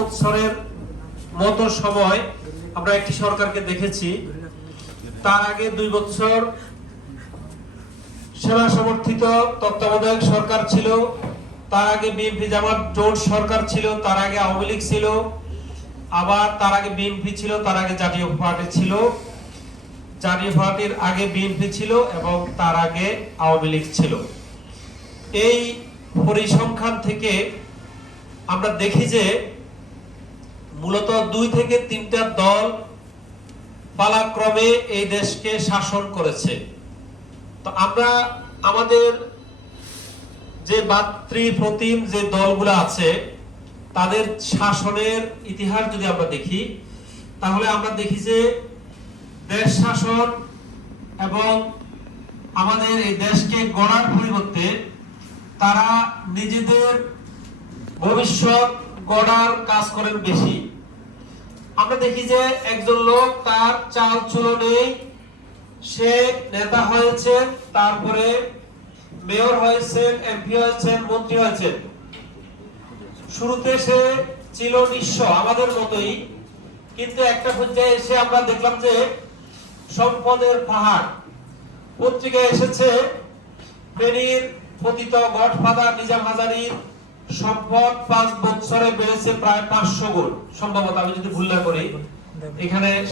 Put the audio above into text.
বছরের মতো সময় আমরা একটি সরকারকে দেখেছি। তার আগে 2 বছর সেনা সমর্থিত তত্ত্বাবধায়ক সরকার ছিল, তার আগে বিএনপি জামাত জোট সরকার ছিল, তার আগে আওয়ামী লীগ ছিল, আবার তার আগে বিএনপি ছিল, তার আগে জাতীয় পার্টি ছিল, জাতীয় পার্টির আগে বিএনপি ছিল এবং তার আগে আওয়ামী লীগ ছিল। এই পরিসংখ্যান থেকে আমরা দেখি যে মূলত 2 থেকে 3টা দল পালাক্রমে এই দেশকে শাসন করেছে। তো আমরা আমাদের যে মাতৃপ্রতিম যে দলগুলো আছে তাদের শাসনের ইতিহাস যদি আমরা দেখি, তাহলে আমরা দেখি যে দেশ শাসন এবং আমাদের এই দেশকে গড়ার পরিবর্তে তারা নিজেদের ভবিষ্যৎ গড়ার কাজ করেন বেশি। আমরা দেখি যে একজন লোক তার চাল চুলো নেই, সে নেতা হয়েছেন, তারপরে মেয়র হয়েছেন, এমপি হয়েছেন, মন্ত্রী হয়েছেন। শুরুতে সে ছিল নিঃস্ব আমাদের মতোই, কিন্তু একটা পর্যায়ে এসে আমরা দেখলাম যে সম্পদের পাহাড়। পত্রিকায় এসেছে ফেনীর পতিত গডফাদার নিজাম হাজারীর সম্পদ 5 বছরে বেড়েছে প্রায় 500 গুণ, সম্ভবত আমি যদি ভুল না করি। এখানে